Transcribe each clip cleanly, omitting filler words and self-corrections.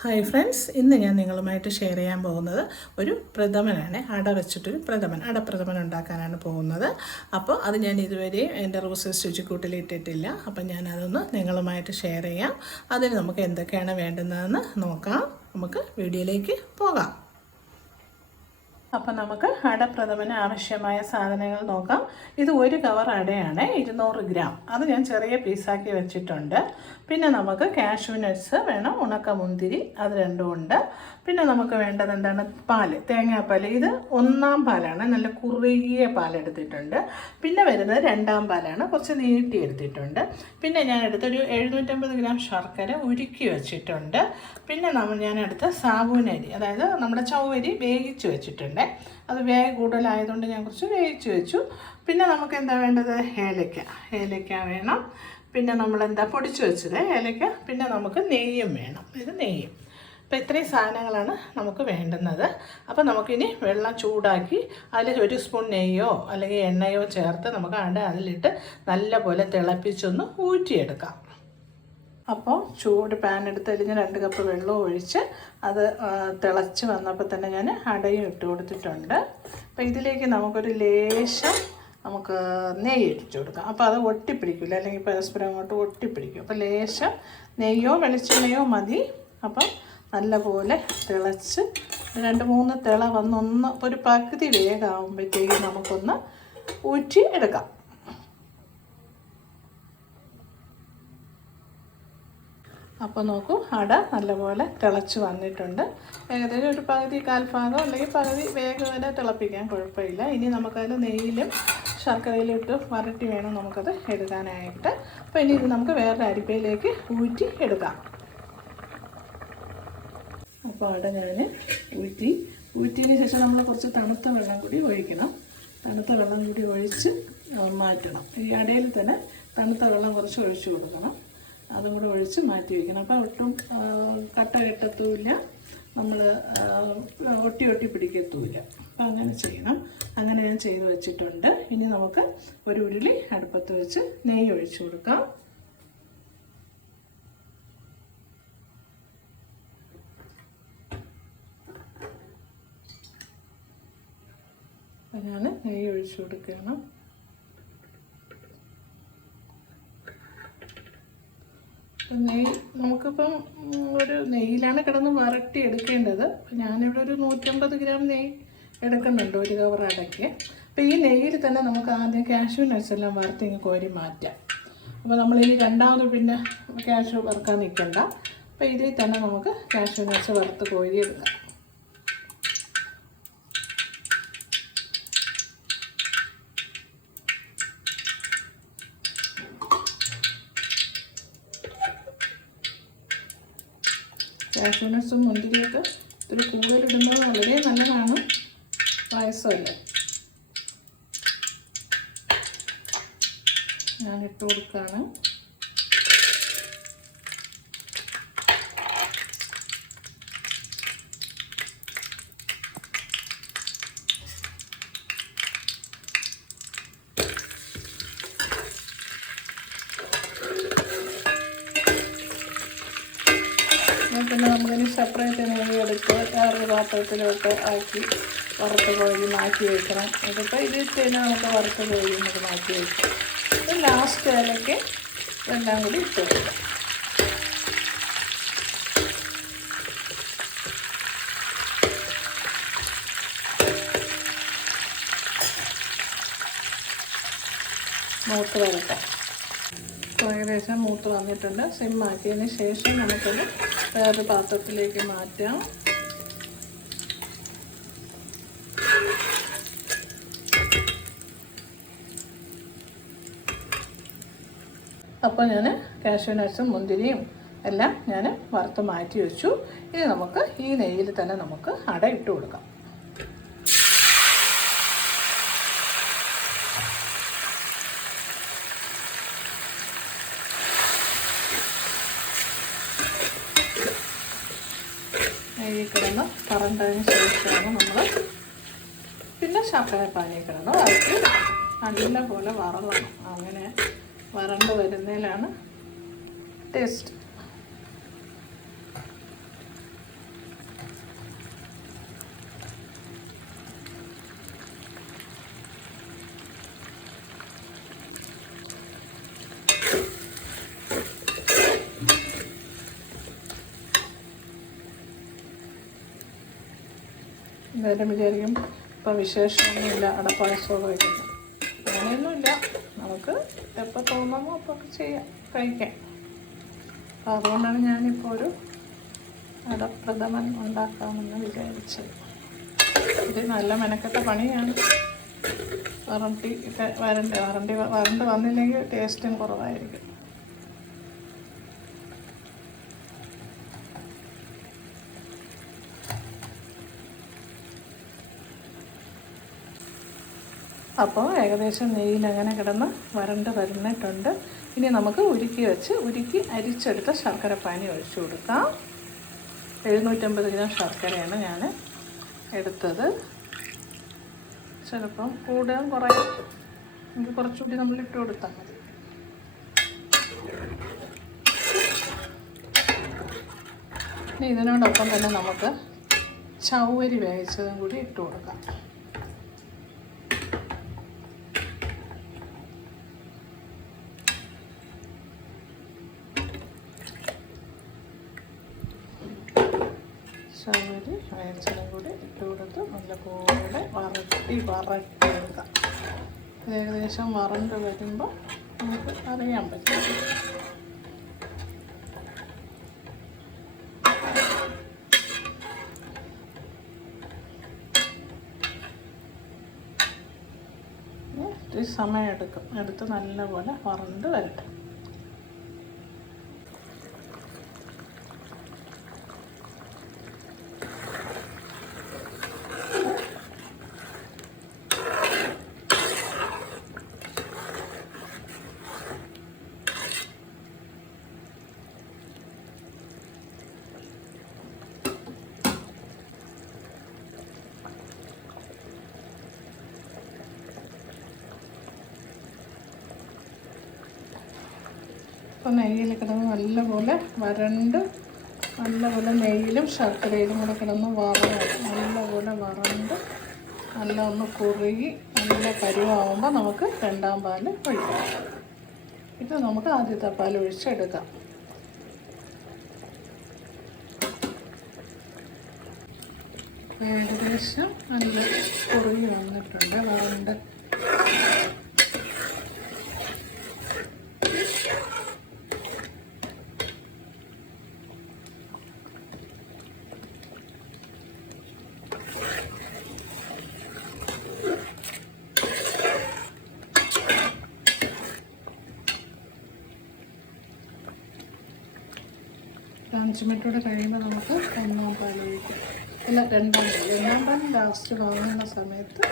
Hi friends, ഇന്ന് ഞാൻ നിങ്ങളുമായിട്ട് ഷെയർ ചെയ്യാൻ പോകുന്നത് ഒരു പ്രഥമനാണ്. അട വെച്ചിട്ടൊരു അടപ്രഥമൻ ഉണ്ടാക്കാനാണ് പോകുന്നത്. അപ്പോൾ അത് ഞാൻ ഇതുവരെ എൻ്റെ റോസസ് രുചിക്കൂട്ടിൽ ഇട്ടിട്ടില്ല. അപ്പം ഞാൻ അതൊന്ന് നിങ്ങളുമായിട്ട് ഷെയർ ചെയ്യാം. അതിന് നമുക്ക് എന്തൊക്കെയാണ് വേണ്ടുന്നതെന്ന് നോക്കാം. നമുക്ക് വീഡിയോയിലേക്ക് പോകാം. അപ്പം നമുക്ക് അടപ്രഥമന് ആവശ്യമായ സാധനങ്ങൾ നോക്കാം. ഇത് ഒരു കവർ അടയാണ്, 200 ഗ്രാം. അത് ഞാൻ ചെറിയ പീസാക്കി വെച്ചിട്ടുണ്ട്. പിന്നെ നമുക്ക് കാഷ്യൂ നട്ട്സ് വേണം, ഉണക്കമുന്തിരി അത് രണ്ടും ഉണ്ട്. പിന്നെ നമുക്ക് വേണ്ടത് എന്താണ്? തേങ്ങാപ്പാൽ. ഇത് 1-ാം പാലാണ്, നല്ല കുറുകിയ പാലെടുത്തിട്ടുണ്ട്. പിന്നെ വരുന്നത് 2-ാം പാലാണ്, കുറച്ച് നീട്ടി എടുത്തിട്ടുണ്ട്. പിന്നെ ഞാൻ എടുത്തൊരു 750 ഗ്രാം ശർക്കര ഉരുക്കി വെച്ചിട്ടുണ്ട്. പിന്നെ ഞാൻ എടുത്ത സാബൂനരി, അതായത് നമ്മുടെ ചവ്വരി വേവിച്ച് വെച്ചിട്ടുണ്ട്. അത് വേഗം കൂടുതലായതുകൊണ്ട് ഞാൻ കുറച്ച് വേവിച്ച് വെച്ചു. പിന്നെ നമുക്ക് എന്താ വേണ്ടത്? ഏലക്ക വേണം. പിന്നെ നമ്മളെന്താ പൊടിച്ച് വെച്ചത് ഏലക്ക. പിന്നെ നമുക്ക് നെയ്യും വേണം. ഇത് നെയ്യും. അപ്പോൾ ഇത്രയും സാധനങ്ങളാണ് നമുക്ക് വേണ്ടുന്നത്. അപ്പോൾ നമുക്കിനി വെള്ളം ചൂടാക്കി അതിൽ 1 സ്പൂൺ നെയ്യോ അല്ലെങ്കിൽ എണ്ണയോ ചേർത്ത് നമുക്ക് അതിലിട്ട് നല്ലപോലെ തിളപ്പിച്ചൊന്ന് ഊറ്റിയെടുക്കാം. അപ്പോൾ പാൻ എടുത്ത് അതിൽ ഞാൻ 2 കപ്പ് വെള്ളം ഒഴിച്ച് അത് തിളച്ച് വന്നപ്പോൾ തന്നെ ഞാൻ അടയും ഇട്ട് കൊടുത്തിട്ടുണ്ട്. അപ്പോൾ ഇതിലേക്ക് നമുക്കൊരു ലേശം നെയ്യ് ഇട്ടിട്ട് കൊടുക്കാം. അപ്പോൾ അത് ഒട്ടിപ്പിടിക്കില്ല, അല്ലെങ്കിൽ പരസ്പരം അങ്ങോട്ട് ഒട്ടിപ്പിടിക്കും. അപ്പോൾ ലേശം നെയ്യോ വെളിച്ചെണ്ണയോ മതി. അപ്പം നല്ലപോലെ തിളച്ച് 2-3 തിള വന്നൊന്ന് ഒരു പകുതി വേഗമാകുമ്പോഴത്തേക്കും നമുക്കൊന്ന് ഊറ്റി എടുക്കാം. അപ്പോൾ നോക്കൂ, അട നല്ലപോലെ തിളച്ച് വന്നിട്ടുണ്ട്. ഏകദേശം ഒരു പകുതി കാൽഭാഗം അല്ലെങ്കിൽ പകുതി വേഗം വരെ തിളപ്പിക്കാൻ കുഴപ്പമില്ല. ഇനി നമുക്കത് നെയ്യിലും ശർക്കരയിലും ഇട്ട് വരട്ടി വേണം നമുക്കത് എടുക്കാനായിട്ട്. അപ്പോൾ ഇനി ഇത് നമുക്ക് വേറൊരു അരിപ്പയിലേക്ക് ഊറ്റി എടുക്കാം. അപ്പോൾ അട ഞാൻ ഊറ്റിയതിന് ശേഷം നമ്മൾ കുറച്ച് തണുത്ത വെള്ളം കൂടി ഒഴിക്കണം. തണുത്ത വെള്ളം കൂടി ഒഴിച്ച് മാറ്റണം. ഈ അടയിൽ തന്നെ തണുത്ത വെള്ളം കുറച്ച് ഒഴിച്ച് കൊടുക്കണം. അതും കൂടെ ഒഴിച്ച് മാറ്റി വയ്ക്കണം. അപ്പോൾ ഒട്ടും കട്ട കെട്ടത്തുമില്ല, നമ്മൾ ഒട്ടി പിടിക്കത്തുമില്ല. അപ്പോൾ അങ്ങനെ ചെയ്യണം. അങ്ങനെ ഞാൻ ചെയ്ത് വെച്ചിട്ടുണ്ട്. ഇനി നമുക്ക് ഒരു ഉരുളി അടുപ്പത്ത് വെച്ച് നെയ്യ് ഒഴിച്ചു കൊടുക്കാം. ഞാൻ നെയ്യ് ഒഴിച്ചു കൊടുക്കണം. നമുക്കിപ്പം ഒരു നെയ്യിലാണ് കിടന്ന് വരട്ടി എടുക്കേണ്ടത്. ഞാനിവിടെ ഒരു 150 ഗ്രാം നെയ്യ് എടുക്കുന്നുണ്ട് ഒരു കവർ അടയ്ക്ക്. അപ്പോൾ ഈ നെയ്യിൽ തന്നെ നമുക്ക് ആദ്യം കാഷ്യൂ നട്ട്സ് എല്ലാം വറുത്ത് കോരി മാറ്റാം. അപ്പോൾ നമ്മൾ ഈ രണ്ടാമത് പിന്നെ കാഷ്യൂ വറുക്കാൻ നിൽക്കണ്ട. അപ്പോൾ ഇതിൽ തന്നെ നമുക്ക് കാഷ്യൂ നട്ട്സ് വറുത്ത് കോരി എടുക്കാം. കാഷ്യൂ നട്ട്സും മുന്തിരിയൊക്കെ ഇത്തിരി കൂടുതലിടുന്നത് വളരെ നല്ലതാണ്, പായസമല്ലേ. ഞാനിട്ട് കൊടുക്കുകയാണ്. പിന്നെ നമുക്കിനി സെപ്പറേറ്റ് നെയ്യ് എടുത്ത് വേറൊരു പാത്രത്തിലോട്ട് ആക്കി വറുത്ത് കോഴി മാറ്റി വയ്ക്കണം. ഇതിപ്പോൾ ഇതിൽ തന്നെ നമുക്ക് വറുത്ത് കോഴി നമുക്ക് മാറ്റി വയ്ക്കാം. ഇത് ലാസ്റ്റ് ഇലയ്ക്ക് എല്ലാം കൂടി ഇട്ട് കൊടുക്കാം. മൂത്ത് വരട്ടെ. ഏകദേശം മൂത്ത് വന്നിട്ടുണ്ട്. സിമ്മാക്കിയതിന് ശേഷം നമുക്കത് വേറൊരു പാത്രത്തിലേക്ക് മാറ്റാം. അപ്പോൾ ഞാൻ കാഷ്യൂ നട്ട്സും മുന്തിരിയും എല്ലാം ഞാൻ വറുത്ത് മാറ്റി വെച്ചു. ഇനി നമുക്ക് ഈ നെയ്യിൽ തന്നെ നമുക്ക് അട ഇട്ട് കൊടുക്കാം. നെയ്യിൽ കിടന്ന് പറണ്ടതിന് ശേഷമാണ് നമ്മൾ പിന്നെ ശർക്കരപ്പാനിയിൽ കിടന്ന് വരട്ടി നല്ലപോലെ വറവണം. അങ്ങനെ വരണ്ട് വരുന്നതിലാണ് ടേസ്റ്റ്. എല്ലാവരും വിചാരിക്കും ഇപ്പോൾ വിശേഷമൊന്നുമില്ല അടപ്പായസമൊക്കെ വയ്ക്കുന്നത്. അങ്ങനെയൊന്നുമില്ല, നമുക്ക് എപ്പോൾ തോന്നുമോ അപ്പോൾ ചെയ്യാം, കഴിക്കാം. അപ്പോൾ അതുകൊണ്ടാണ് ഞാനിപ്പോൾ ഒരു അടപ്രഥമൻ ഉണ്ടാക്കാമെന്ന് വിചാരിച്ചത്. ഇത് നല്ല മെനക്കെട്ട പണിയാണ്. വരണ്ട് വന്നില്ലെങ്കിൽ ടേസ്റ്റും കുറവായിരിക്കും. അപ്പോൾ ഏകദേശം നെയ്യിൽ അങ്ങനെ കിടന്ന് വരണ്ട് വരുന്നിട്ടുണ്ട്. ഇനി നമുക്ക് ഉരുക്കി അരിച്ചെടുത്ത ശർക്കരപ്പാനി ഒഴിച്ചു കൊടുക്കാം. 750 ഗ്രാം ശർക്കരയാണ് ഞാൻ എടുത്തത്. ചിലപ്പം കൂടുതലും കുറയും, നമുക്ക് കുറച്ചുകൂടി നമ്മൾ ഇട്ട് കൊടുത്താൽ മതി. ഇനി ഇതിനോടൊപ്പം തന്നെ നമുക്ക് ചവ്വരി വേവിച്ചതും കൂടി ഇട്ട് കൊടുക്കാം. ചവ്വരി വേവിച്ചതും കൂടി ഇട്ട് കൊടുത്ത് നല്ലപോലെ വറട്ടിയെടുക്കാം. ഏകദേശം വറണ്ട് വരുമ്പോൾ നമുക്ക് അറിയാൻ പറ്റും. ഈ സമയം എടുത്ത് നല്ലപോലെ വറണ്ട് വരട്ടെ. അപ്പോൾ നെയ്യിൽ കിടന്ന് നല്ലപോലെ വരണ്ട്, നല്ലപോലെ നെയ്യിലും ശർക്കരയിലും കൂടെ കിടന്ന് നല്ലപോലെ വറണ്ട് നല്ല ഒന്ന് കുറുകി നല്ല പരുവാകുമ്പോൾ നമുക്ക് രണ്ടാം പാൽ ഒഴിക്കാം. ഇത് നമുക്ക് ആദ്യത്തെ പാൽ ഒഴിച്ചെടുക്കാം. ഏകദേശം നല്ല കുറുകി വന്നിട്ടുണ്ട് വറണ്ട്. അഞ്ച് മിനിറ്റോടെ കഴിയുമ്പോൾ നമുക്ക് ഒന്നാം പാൽ ഒഴിക്കാം. ഇല്ല, രണ്ടാം പാൽ ലാസ്റ്റ് വാങ്ങുന്ന സമയത്ത്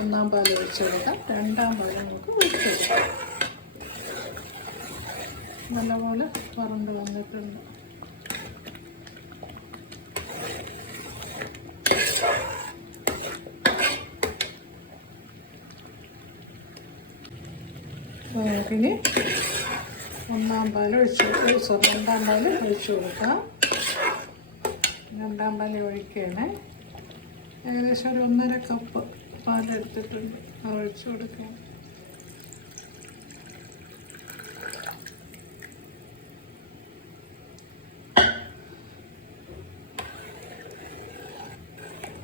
ഒന്നാം പാൽ ഒഴിച്ചെടുക്കാം. രണ്ടാം പാൽ നമുക്ക് ഒഴിച്ചെടുക്കാം. നല്ലപോലെ വറണ്ട് വന്നിട്ടുണ്ട്. ഇനി രണ്ടാം പാൽ ഒഴിച്ചു കൊടുക്കാം. രണ്ടാം പാൽ ഒഴിക്കുകയാണ്. ഏകദേശം ഒരു 1.5 കപ്പ് പാലെടുത്തിട്ടുണ്ട്. ഒഴിച്ചു കൊടുക്കാം.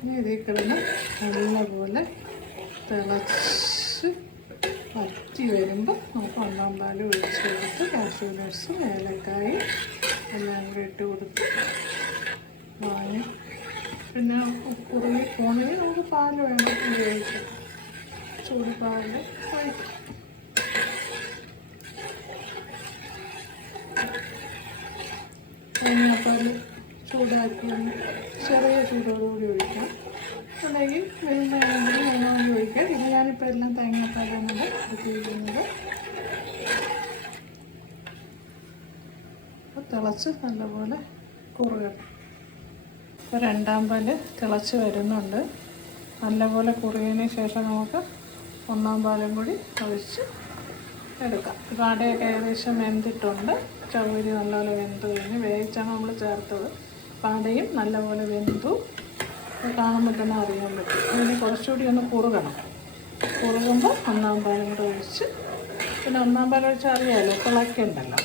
ഇനി ഇതിൽ കിടന്ന് നല്ലപോലെ തിളച്ച് വറ്റി വരുമ്പോൾ നമുക്ക് ഒന്നാം പാൽ ഒഴിച്ച് കൊടുത്ത് കാഷ്യൂ നട്ട്സും ഏലക്കായും എല്ലാം കൂടി ഇട്ട് കൊടുത്ത് വാങ്ങി. പിന്നെ കുറുകി പോണെങ്കിൽ നമുക്ക് പാൽ വേണം ഉപയോഗിക്കാം. ചൂട് പാൽ ഒഴിക്കാം. തേങ്ങാപ്പാൽ ചൂടാക്കി ചെറിയ ചൂടോടുകൂടി ഒഴിക്കാം. അല്ലെങ്കിൽ വെള്ളമാണെങ്കിൽ വെള്ളം ഒഴിക്കാം. ഇത് ഞാനിപ്പോൾ എല്ലാം തേങ്ങാപ്പാലാണ് ഉപയോഗിക്കുന്നത്. അപ്പോൾ തിളച്ച് നല്ലപോലെ കുറുകണം. ഇപ്പോൾ രണ്ടാം പാൽ തിളച്ച് വരുന്നുണ്ട്. നല്ലപോലെ കുറുകിയതിന് ശേഷം നമുക്ക് ഒന്നാം പാലും കൂടി ഒഴിച്ച് എടുക്കാം. ഇപ്പോൾ അടയൊക്കെ ഏകദേശം വെന്തിട്ടുണ്ട്. ചവ്വരി നല്ലപോലെ വെന്ത് കഴിഞ്ഞ് വേവിച്ചാണ് നമ്മൾ ചേർത്തത്. പാടയും നല്ലപോലെ വെന്തു. കാണുമ്പോൾ തന്നെ അറിയാൻ പറ്റും. ഇതിന് കുറച്ചുകൂടി ഒന്ന് കുറുകണം. കുറുകുമ്പോൾ ഒന്നാം പാലും കൂടെ ഒഴിച്ച്, പിന്നെ ഒന്നാം പാൽ ഒഴിച്ചാൽ അറിയാമല്ലോ തിളക്കുണ്ടല്ലോ.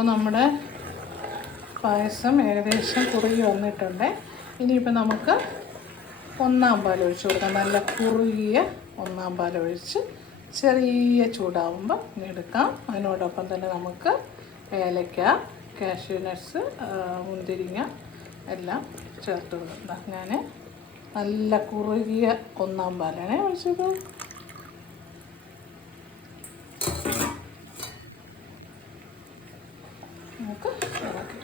അപ്പോൾ നമ്മുടെ പായസം ഏകദേശം കുറുകി വന്നിട്ടുണ്ട്. ഇനിയിപ്പോൾ നമുക്ക് ഒന്നാം പാൽ ഒഴിച്ച് കൊടുക്കാം. നല്ല കുറുകിയ ഒന്നാം പാൽ ഒഴിച്ച് ചെറിയ ചൂടാവുമ്പോൾ എടുക്കാം. അതിനോടൊപ്പം തന്നെ നമുക്ക് ഏലക്ക, കാഷ്യൂ നട്ട്സ്, മുന്തിരിങ്ങ എല്ലാം ചേർത്ത് കൊടുക്കാം. ഞാൻ നല്ല കുറുകിയ ഒന്നാം പാലാണ് ഒഴിച്ചത്. നമുക്ക് ഇറക്കി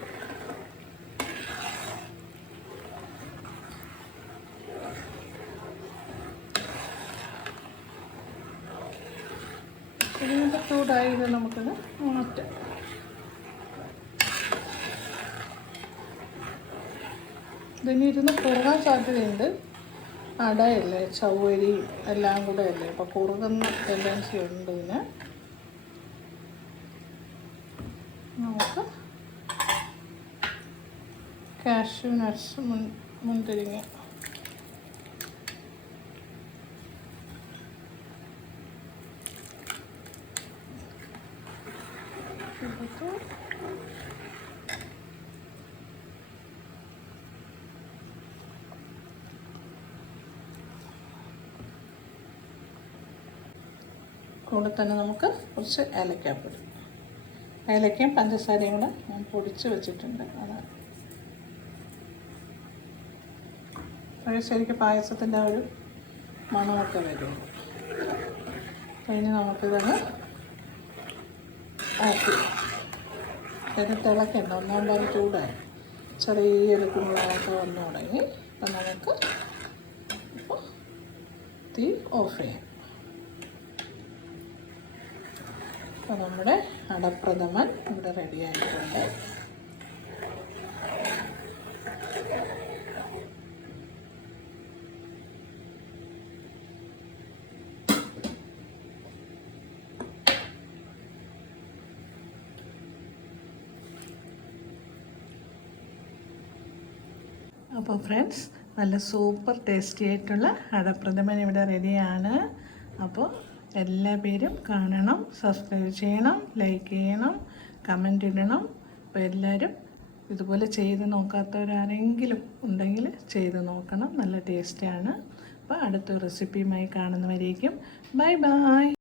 ഇതിൻ്റെ ചൂടായി ഇത് നമുക്കിത് മാറ്റാം. ഇതിനി ഇരുന്ന് കുറുകാൻ സാധ്യതയുണ്ട്. അടയല്ലേ, ചവ്വരിയും എല്ലാം കൂടെ അല്ലേ, അപ്പോൾ കുറുകുന്ന ടെൻഡൻസി ഉണ്ട് ഇതിന്. നമുക്ക് കാഷ്യൂ നട്ട്സ്, മുന്തിരിങ്ങ കൂടെ തന്നെ നമുക്ക് കുറച്ച് ഏലക്കാപ്പൊടി, ഏലക്കയും പഞ്ചസാരയും കൂടെ ഞാൻ പൊടിച്ച് വെച്ചിട്ടുണ്ട്. അത് ശരിക്കും പായസത്തിൻ്റെ ആ ഒരു മണമൊക്കെ വരുള്ളൂ. ഇനി നമുക്കിതൊന്ന് ആക്കി ഇത് തിളക്കണ്ട. ഒന്നാം പാൽ ചൂടായി ചെറിയൊരു കുമ്പളമൊക്കെ വന്നു തുടങ്ങി. അപ്പം നമുക്ക് ഇപ്പോൾ തീ ഓഫ് ചെയ്യാം. അപ്പോൾ നമ്മുടെ അടപ്രഥമൻ ഇവിടെ റെഡി ആയിട്ടുണ്ട്. അപ്പോൾ ഫ്രണ്ട്സ്, നല്ല സൂപ്പർ ടേസ്റ്റി ആയിട്ടുള്ള അടപ്രഥമൻ ഇവിടെ റെഡിയാണ്. അപ്പോൾ എല്ലാ പേരും കാണണം, സബ്സ്ക്രൈബ് ചെയ്യണം, ലൈക്ക് ചെയ്യണം, കമൻ്റ് ഇടണം. അപ്പോൾ എല്ലാവരും ഇതുപോലെ ചെയ്ത് നോക്കാത്തവരാരെങ്കിലും ഉണ്ടെങ്കിൽ ചെയ്ത് നോക്കണം. നല്ല ടേസ്റ്റാണ്. അപ്പോൾ അടുത്ത റെസിപ്പിയുമായി കാണുന്നവരേക്കും ബൈ ബൈ.